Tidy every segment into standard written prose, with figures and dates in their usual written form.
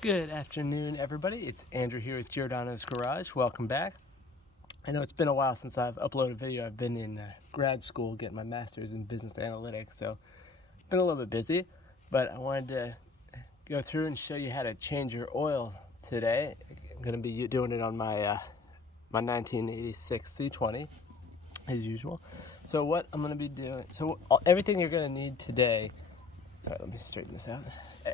Good afternoon, everybody. It's Andrew here with Giordano's Garage. Welcome back. I know it's been a while since I've uploaded a video. I've been in grad school getting my master's in business analytics, so I've been a little bit busy, but I wanted to go through and show you how to change your oil today. I'm going to be doing it on my 1986 C20 as usual. So what I'm going to be doing, everything you're going to need today, sorry, let me straighten this out.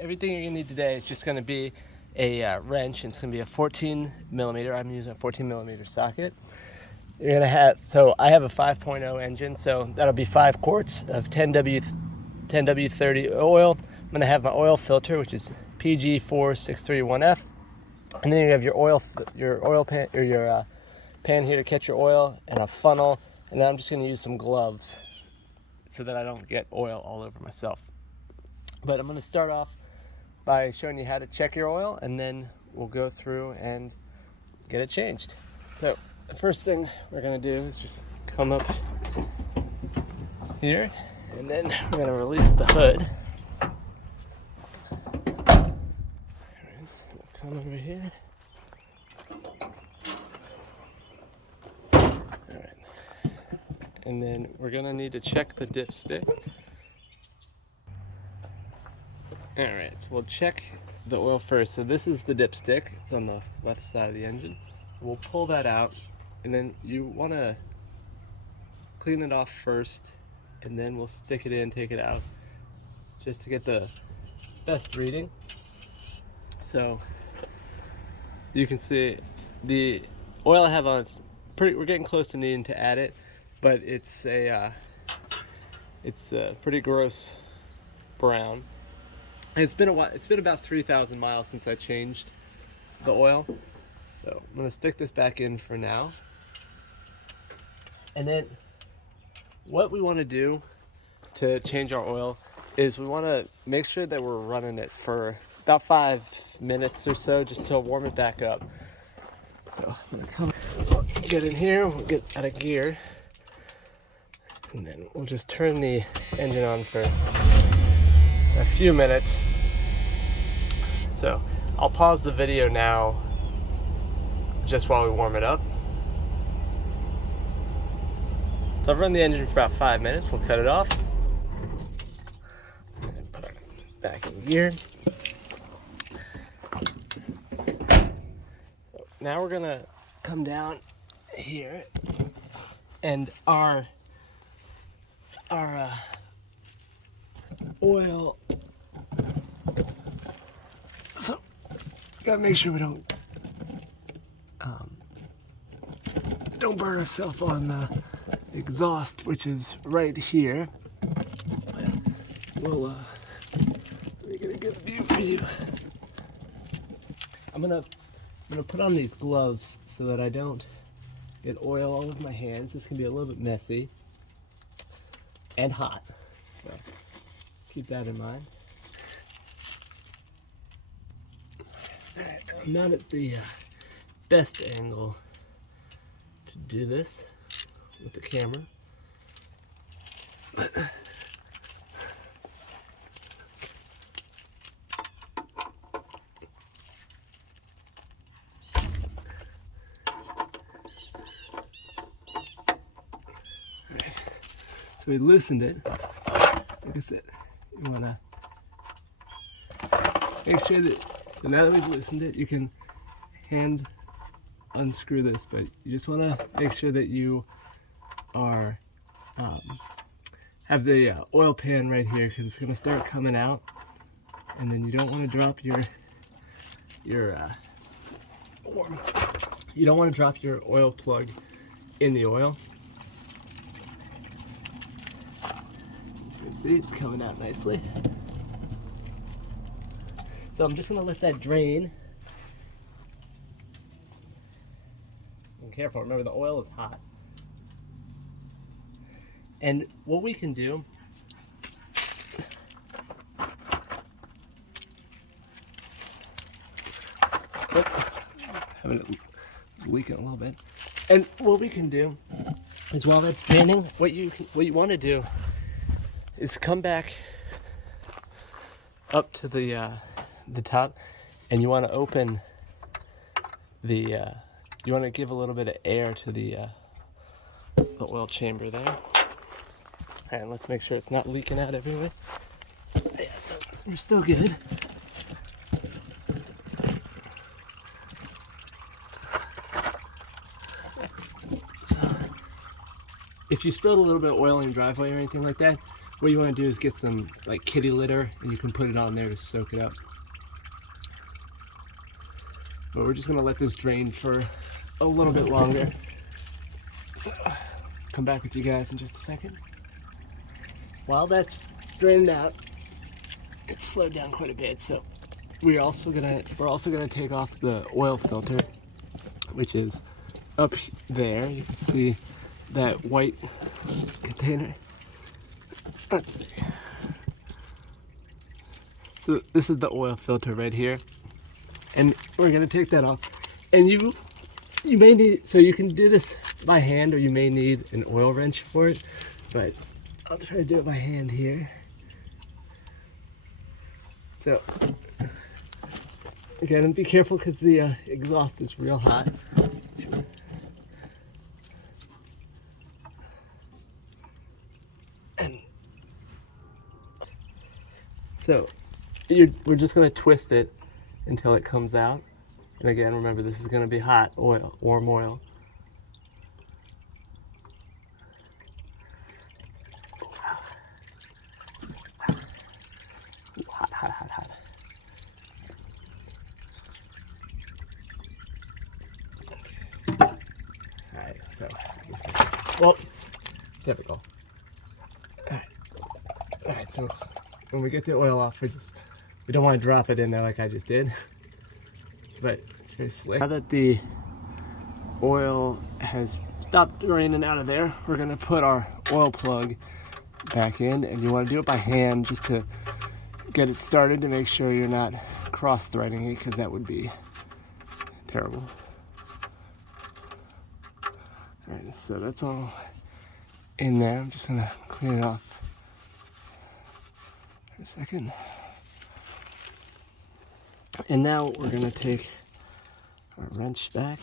Everything you're going to need today is just going to be a wrench, and it's going to be a 14 millimeter. I'm using a 14 millimeter socket. You're going to have, so I have a 5.0 engine, so that'll be 5 quarts of 10W30 oil. I'm going to have my oil filter, which is PG4631F, and then you have your oil pan, or your pan here to catch your oil, and a funnel, and then I'm just going to use some gloves so that I don't get oil all over myself. But I'm going to start off by showing you how to check your oil, and then we'll go through and get it changed. So the first thing we're going to do is just come up here, and then we're going to release the hood. Come over here. All right. And then we're going to need to check the dipstick. All right, so we'll check the oil first. So this is the dipstick. It's on the left side of the engine. So we'll pull that out, and then you want to clean it off first, and then we'll stick it in, take it out, just to get the best reading. So you can see the oil I have on, we're getting close to needing to add it, but it's a pretty gross brown. It's been a while. It's been about 3,000 miles since I changed the oil. So I'm going to stick this back in for now. And then what we want to do to change our oil is we want to make sure that we're running it for about 5 minutes or so, just to warm it back up. So I'm going to get in here, we'll get out of gear, and then we'll just turn the engine on for a few minutes. So I'll pause the video now just while we warm it up. So I've run the engine for about 5 minutes. We'll cut it off and put it back in gear. So now we're gonna come down here, and our oil. So, gotta make sure we don't burn ourselves on the exhaust, which is right here. We'll let me get a good view for you. I'm gonna put on these gloves so that I don't get oil all over my hands. This can be a little bit messy and hot, so keep that in mind. I'm not at the best angle to do this with the camera, but so we loosened it. Like I said, you want to make sure that, so now that we've loosened it, you can hand unscrew this, but you just want to make sure that you are have the oil pan right here, because it's going to start coming out, and then you don't want to drop you don't want to drop your oil plug in the oil. See, it's coming out nicely. So I'm just going to let that drain. And careful, remember the oil is hot. And what we can do, having it leaking a little bit. And what we can do is, while that's draining, what you want to do is come back up to the top and you want to open the, you want to give a little bit of air to the oil chamber there. And let's make sure it's not leaking out everywhere. Yeah, so we're still good. So, if you spilled a little bit of oil in your driveway or anything like that, what you want to do is get some like kitty litter and you can put it on there to soak it up. But we're just going to let this drain for a little bit longer. So, come back with you guys in just a second. While that's drained out, it's slowed down quite a bit. So we're also gonna take off the oil filter, which is up there. You can see that white container. Let's see. So this is the oil filter right here, and we're gonna take that off. And you may need, so you can do this by hand, or you may need an oil wrench for it, but I'll try to do it by hand here. So, again, and be careful because the exhaust is real hot. And so, we're just going to twist it until it comes out. And again, remember, this is going to be hot oil, warm oil. Hot. Alright, so, well, typical. Alright, so when we get the oil off, we don't want to drop it in there like I just did, but it's very slick. Now that the oil has stopped draining out of there, we're going to put our oil plug back in, and you want to do it by hand just to get it started, to make sure you're not cross-threading it, because that would be terrible. Alright, so that's all in there. I'm just gonna clean it off for a second. And now we're gonna take our wrench back.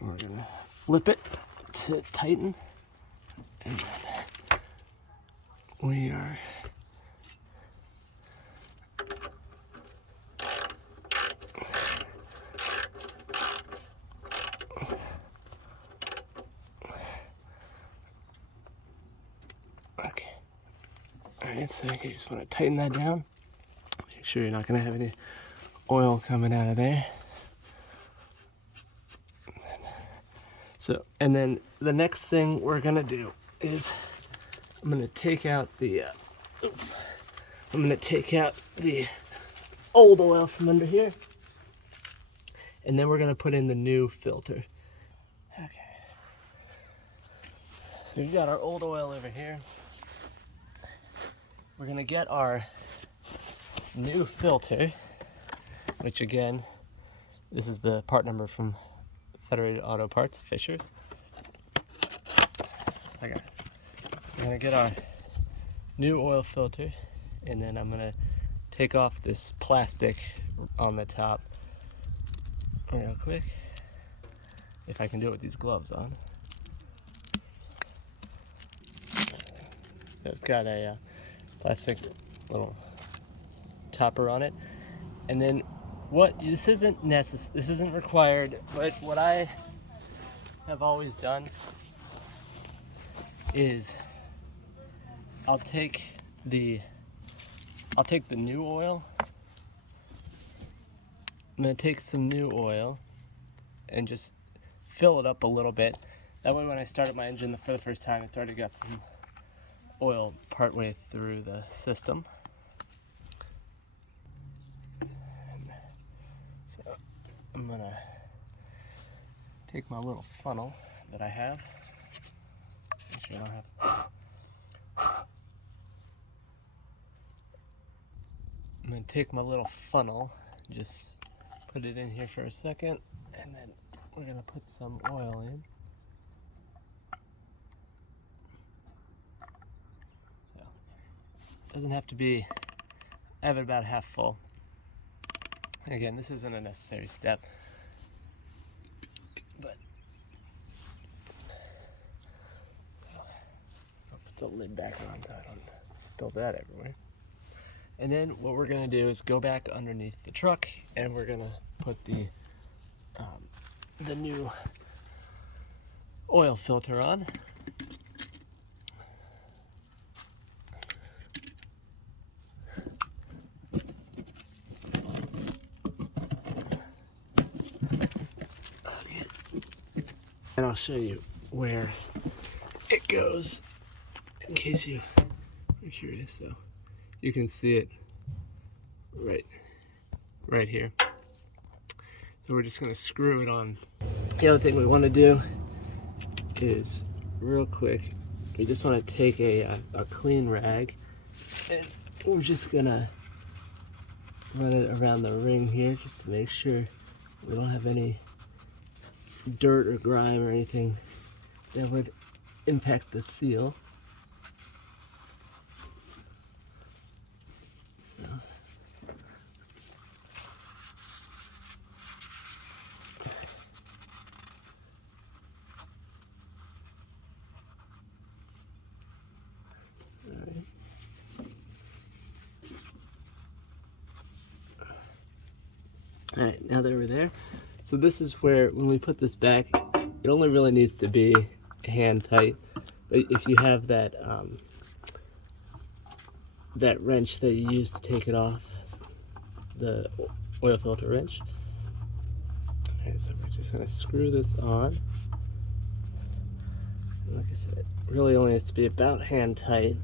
We're gonna flip it to tighten, and then we are okay. Alright, so you just want to tighten that down. Make sure you're not going to have any oil coming out of there. So, and then the next thing we're going to do is I'm going to take out the old oil from under here, and then we're going to put in the new filter. Okay. So we've got our old oil over here. We're going to get our new filter, which again, this is the part number from Federated Auto Parts, Fisher's. Okay. We're going to get our new oil filter, and then I'm going to take off this plastic on the top real quick, if I can do it with these gloves on. So it's got a plastic little topper on it, and then this isn't required, but what I have always done is I'll take the new oil. I'm going to take some new oil and just fill it up a little bit. That way when I start up my engine for the first time, it's already got some oil partway through the system. So I'm going to take my little funnel that I have. Make sure I don't have... I'm going to take my little funnel, just put it in here for a second, and then we're going to put some oil in. So, it doesn't have to be I have it about half full. Again, this isn't a necessary step, but I'll put the lid back on so I don't spill that everywhere. And then what we're gonna do is go back underneath the truck, and we're gonna put the new oil filter on. And I'll show you where it goes in case you're curious. So you can see it right here. So we're just gonna screw it on. The other thing we want to do is, real quick, we just want to take a clean rag, and we're just gonna run it around the ring here just to make sure we don't have any dirt or grime or anything that would impact the seal. So. All right, now that we're there, so this is where, when we put this back, it only really needs to be hand tight. But if you have that that wrench that you use to take it off, the oil filter wrench. All right, so we're just gonna screw this on. And like I said, it really only has to be about hand tight.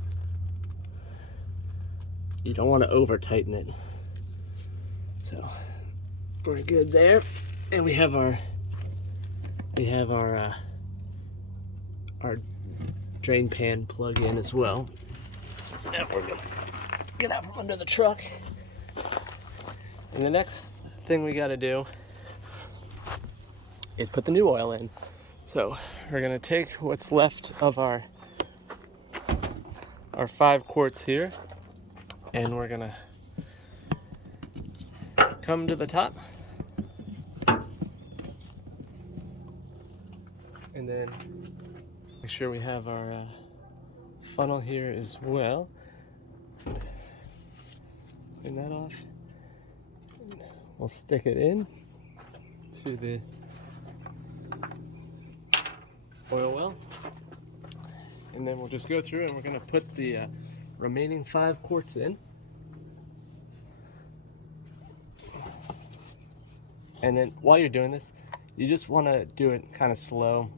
You don't want to over tighten it. So we're good there, and we have our drain pan plug in as well. So now we're gonna get out from under the truck, and the next thing we got to do is put the new oil in. So we're gonna take what's left of our 5 quarts here, and we're gonna come to the top, and then make sure we have our funnel here as well. Clean that off. We'll stick it in to the oil well, and then we'll just go through and we're going to put the remaining 5 quarts in. And then while you're doing this, you just want to do it kind of slow,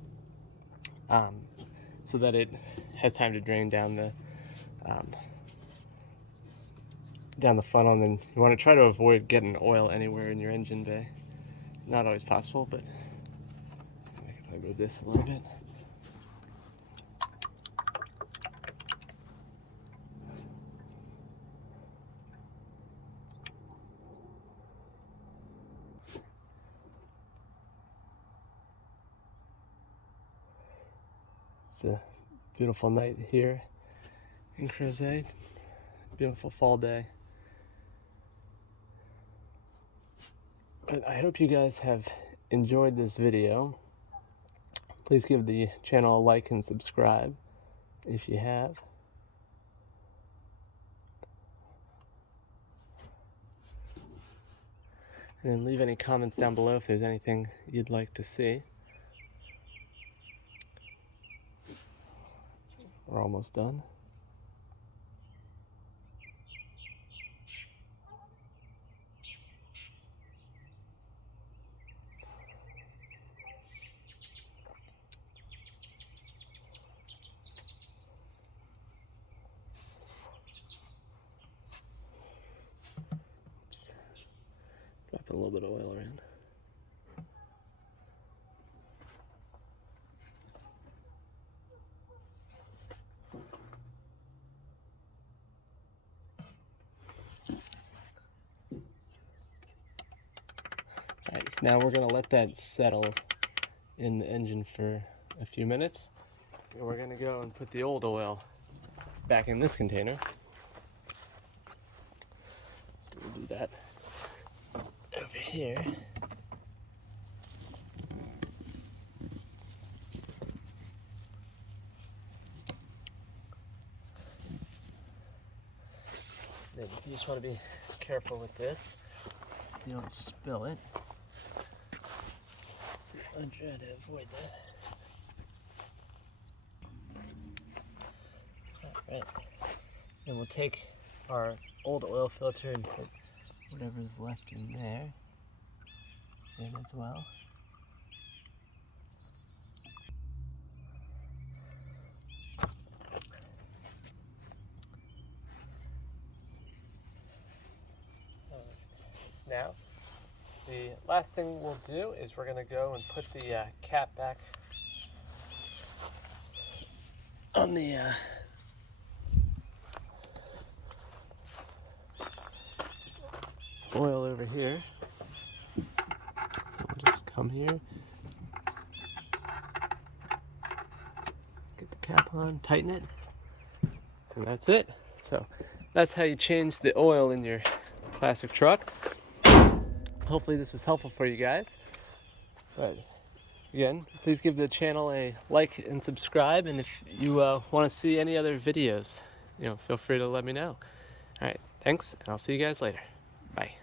so that it has time to drain down the funnel. And then you want to try to avoid getting oil anywhere in your engine bay. Not always possible, but I can probably move this a little bit. It's a beautiful night here in Crozet. Beautiful fall day. But I hope you guys have enjoyed this video. Please give the channel a like and subscribe if you have. And then leave any comments down below if there's anything you'd like to see. We're almost done. Oops. Dropping a little bit of oil around. Alright, so now we're going to let that settle in the engine for a few minutes. And we're going to go and put the old oil back in this container. that over here. Then you just want to be careful with this. You don't spill it. So I'm trying to avoid that. Alright. And we'll take our old oil filter and put whatever's left in there in as well. Now, the last thing we'll do is we're going to go and put the cap back on the oil over here. So we'll just come here, get the cap on, tighten it, and that's it. So that's how you change the oil in your classic truck. Hopefully this was helpful for you guys. But again, please give the channel a like and subscribe, and if you want to see any other videos, feel free to let me know. All right, thanks, and I'll see you guys later. Bye.